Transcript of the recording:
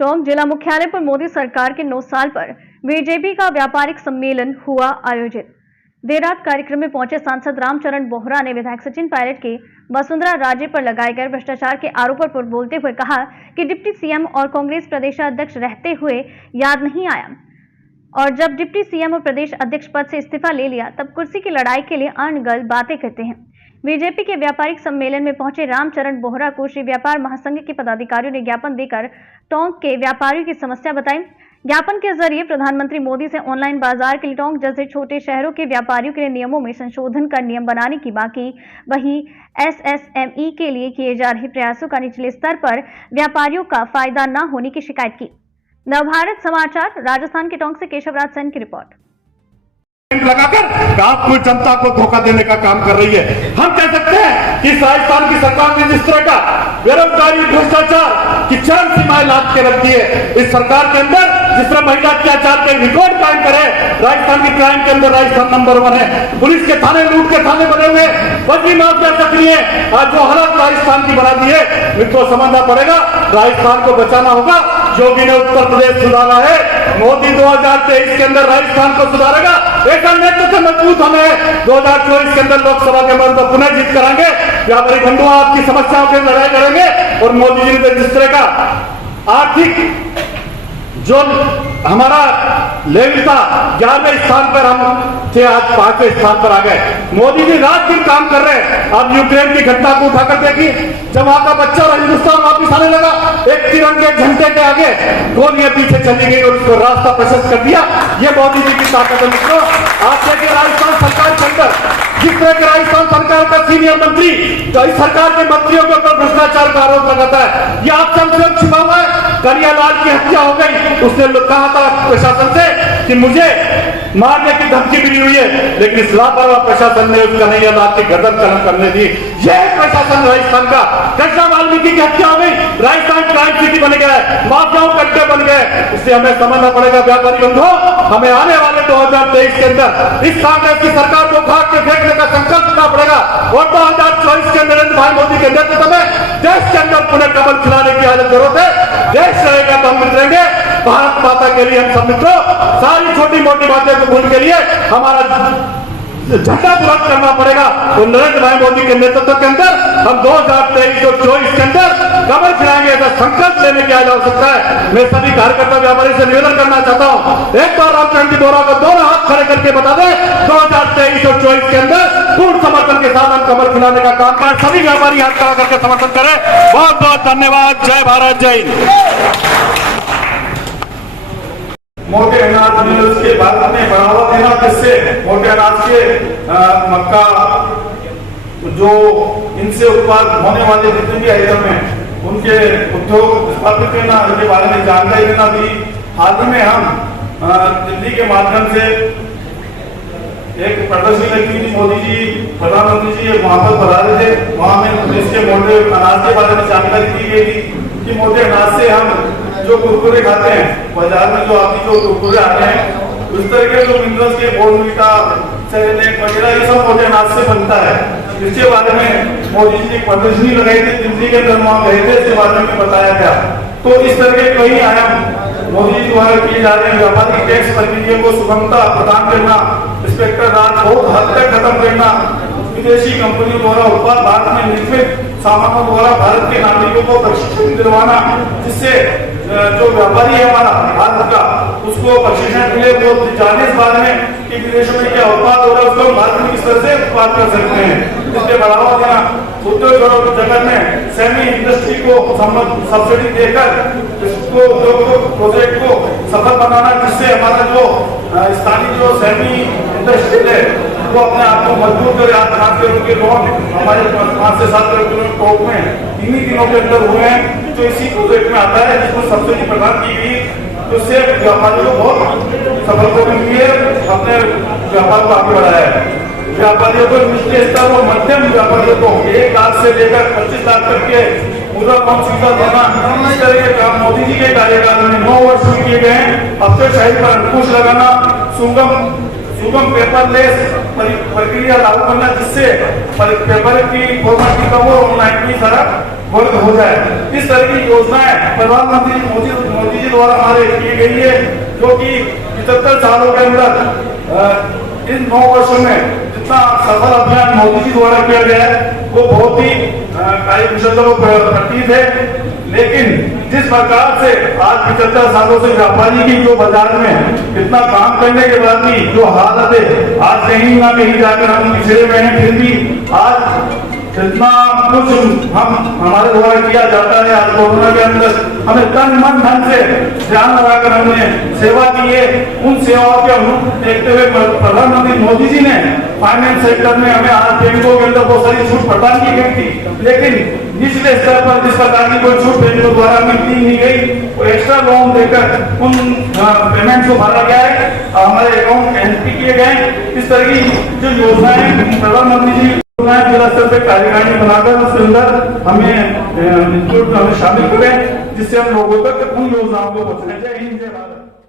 टोंक जिला मुख्यालय पर मोदी सरकार के 9 साल पर बीजेपी का व्यापारिक सम्मेलन हुआ आयोजित। देर रात कार्यक्रम में पहुंचे सांसद रामचरण बोहरा ने विधायक सचिन पायलट के वसुंधरा राजे पर लगाए गए भ्रष्टाचार के आरोपों पर बोलते हुए कहा कि डिप्टी सीएम और कांग्रेस प्रदेशाध्यक्ष रहते हुए याद नहीं आया, और जब डिप्टी सीएम और प्रदेश अध्यक्ष पद से इस्तीफा ले लिया तब कुर्सी की लड़ाई के लिए अनगढ़ बातें करते हैं। बीजेपी के व्यापारिक सम्मेलन में पहुंचे रामचरण बोहरा को श्री व्यापार महासंघ के पदाधिकारियों ने ज्ञापन देकर टोंक के व्यापारियों की समस्या बताई। ज्ञापन के जरिए प्रधानमंत्री मोदी से ऑनलाइन बाजार के लिए टोंक जैसे छोटे शहरों के व्यापारियों के लिए नियमों में संशोधन कर नियम बनाने की बाकी वही एसएसएमई के लिए किए जा रहे प्रयासों का निचले स्तर पर व्यापारियों का फायदा न होने की शिकायत की। नवभारत समाचार राजस्थान के टोंक से केशवराज सेन की रिपोर्ट। लगाकर आपको जनता को धोखा देने का काम कर रही है। हम कह सकते हैं कि राजस्थान की सरकार ने जिस तरह का बेरोजगारी भ्रष्टाचार की चरम सीमाएं लाद के रख दी है, इस सरकार के अंदर जिस तरह महिला अत्याचार के रिकॉर्ड कायम करे, राजस्थान की क्राइम के अंदर राजस्थान नंबर 1 है। पुलिस के थाने लूट के थाने बने हुए, बदली माफिया सक्रिय है। आज जो हालत राजस्थान की बना दी है, मित्रों समझना पड़ेगा, राजस्थान को बचाना होगा। योगी ने उत्तर प्रदेश सुधारा है, मोदी 2023 के अंदर राजस्थान को सुधारेगा। एक नेतृत्व से मजबूत हमें 2024 के अंदर लोकसभा के मंच पर पुनः जीत कराएंगे। व्यापारी बंधुआ आपकी समस्याओं की लड़ाई करेंगे और मोदी जी ने जिस तरह का आर्थिक जो हमारा लेवल था 11वें स्थान पर हम थे, आज 5वें स्थान पर आ गए। मोदी जी रात दिन काम कर रहे हैं। अब यूक्रेन की घटना को उठाकर देखिए, जब वहां का बच्चा और हिंदुस्तान वापिस आने लगा, एक तिरंगे झंडे के आगे गोलियां पीछे चली गई और उसको रास्ता प्रशस्त कर दिया। ये मोदी जी की ताकत है। मित्रों, आप देखिए राजस्थान सरकार के अंदर जिस तरह के राजस्थान सरकार का सीनियर मंत्री तो इस सरकार के मंत्रियों के ऊपर भ्रष्टाचार का आरोप लगाता है, यह आप सबसे छिपा हुआ है। करियालाल की हत्या हो गई, उसने कहा था प्रशासन से कि मुझे मारने की धमकी मिली हुई है, लेकिन इस लापरवाह प्रशासन ने उसका नहीं लाद की गर्दन कलम करने दी। यह प्रशासन राजस्थान का। कृष्णा वाल्मीकि की हत्या हो गई, राजस्थान क्राइम सिटी बन गया है, माफियाओं के अड्डे बन गए। इससे हमें समझना पड़ेगा व्यापारी बंधुओं, हमें आने वाले 2023 के अंदर इस कांग्रेस की सरकार को उखाड़ के फेंकने का संकल्प करना पड़ेगा और 2024 के नरेंद्र भाई मोदी के नेतृत्व में देश के अंदर पुनः कमल खिलाने की हालत जरूरत है। देश रहेगा तो हम मिलेंगे। भारत माता के लिए हम सब मित्रों सारी छोटी मोटी बातें को भूल के लिए हमारा झंडा बुलंद करना पड़ेगा और नरेंद्र भाई मोदी के नेतृत्व के अंदर हम 2023 और 2024 के अंदर कमल खिलाएंगे, ऐसा संकल्प लेने की आवश्यकता है। मैं सभी कार्यकर्ता व्यापारी से निवेदन करना चाहता हूं, एक बार रामचरण जी बोहरा को दोनों हाथ खड़े करके बता दें 2023 और 2024 के अंदर पूर्ण समर्थन के साथ हम कमल खिलाने का काम करें। सभी व्यापारी हाथ खड़ा करके समर्थन करें। बहुत बहुत धन्यवाद। जय भारत, जय हिंद। मोटे अनाज मिल के भारत में बढ़ावा देना, जिससे मोटे अनाज के मक्का जो इनसे उत्पाद होने वाले जितने भी आइटम हैं उनके उद्योग स्थापित करना, उनके बारे में जानकारी देना भी। हाल ही में हम दिल्ली के माध्यम से एक प्रदर्शनी लगी थी, मोदी जी प्रधानमंत्री जी वहां पर बता रहे थे, वहां में इसके मोटे अनाज के बारे में जानकारी दी गई थी कि मोटे अनाज से हम जो कुरकुरे खाते हैं बाजार में, जो आपकी जो कुरकुरे आते हैं, उस तरह के जो मिनरल्स के बोर्नविटा सेरेलेक वगैरह ये सब मोटे अनाज से बनता है। इसके बारे में मोदी जी ने प्रदर्शनी लगाई थी दिल्ली के अंदर, वहां गए थे, इसके बारे में बताया गया। तो इस तरह के कई आयाम मोदी जी द्वारा किए जा रहे हैं। व्यापारिक टैक्स प्रक्रिया को सुगमता प्रदान करना, इंस्पेक्टर राज बहुत हद तक खत्म करना, विदेशी कंपनियों द्वारा उत्पाद भारत में निर्मित सामानों द्वारा भारत के नागरिकों को प्रशिक्षण दिलवाना, जिससे जो व्यापारी है हमारा भारत का उसको प्रशिक्षण मिले, वो जाने इस बारे में कि विदेशों में क्या उत्पाद हो रहा है उसको भारत में किस तरह से उत्पाद कर सकते हैं, इसके बढ़ावा देना। उद्योग जगत में सेमी इंडस्ट्री को सब्सिडी देकर इसको उद्योग प्रोजेक्ट को सफल बनाना, जिससे हमारा जो स्थानीय जो सेमी इंडस्ट्री है वो अपने आप को मजबूत करे। आज 5 करोड़ के लोन हमारे 5 से 7 करोड़ टोक में 3 दिनों के अंदर हुए हैं, जो इसी प्रोजेक्ट में आता है, जिसको सब्सिडी प्रदान की गई, तो उससे व्यापारियों को बहुत सफलता मिली है, अपने व्यापार को आगे बढ़ाया है। व्यापारियों को निचले स्तर और मध्यम व्यापारियों को 1 लाख से लेकर 25 लाख तक के मुद्रा लोन सुविधा देना, इस तरह के काम मोदी जी के कार्यकाल में 9 वर्ष में किए गए हैं। अफसरशाही पर अंकुश लगाना, सुगम पेपरलेस प्रक्रिया लागू करना, जिससे पेपर की फॉर्मेलिटी कम हो, ऑनलाइन भी सारा वर्ग हो जाए। इस तरह की योजनाएं प्रधानमंत्री मोदी जी द्वारा हमारे की गई है, जो कि 75 सालों के अंदर इन 9 वर्षों में जितना सफल अभियान मोदी जी द्वारा किया गया है वो बहुत ही कार्यकुशलता को प्रतीत है। लेकिन जिस प्रकार से आज 75 सालों से व्यापारी की जो बाजार में इतना काम करने के बाद भी जो हालत है, आज कहीं ना कहीं जाकर हम पिछड़े हुए हैं, फिर भी आज जितना कुछ हमारे द्वारा किया जाता है, आज कोरोना के अंदर हमें तन मन धन से ध्यान लगाकर हमने सेवा की है। उन सेवाओं के अनुरूप देखते हुए प्रधानमंत्री मोदी जी ने फाइनेंस सेक्टर में हमें आज बैंकों के अंदर बहुत सारी छूट प्रदान की गई थी, लेकिन निचले स्तर पर जिस प्रकार की कोई छूट बैंकों द्वारा मिलती नहीं गई, वो एक्स्ट्रा लोन देकर उन पेमेंट को भरा गया है, हमारे अकाउंट एंट्री किए गए। इस तरह की जो योजनाएं प्रधानमंत्री जी जिला स्तर पे कार्यकारिणी बनाकर उसके अंदर हमें शामिल करें, जिससे हम लोगों तक उन योजनाओं को पहुंचाएं। जय हिंद, जय भारत।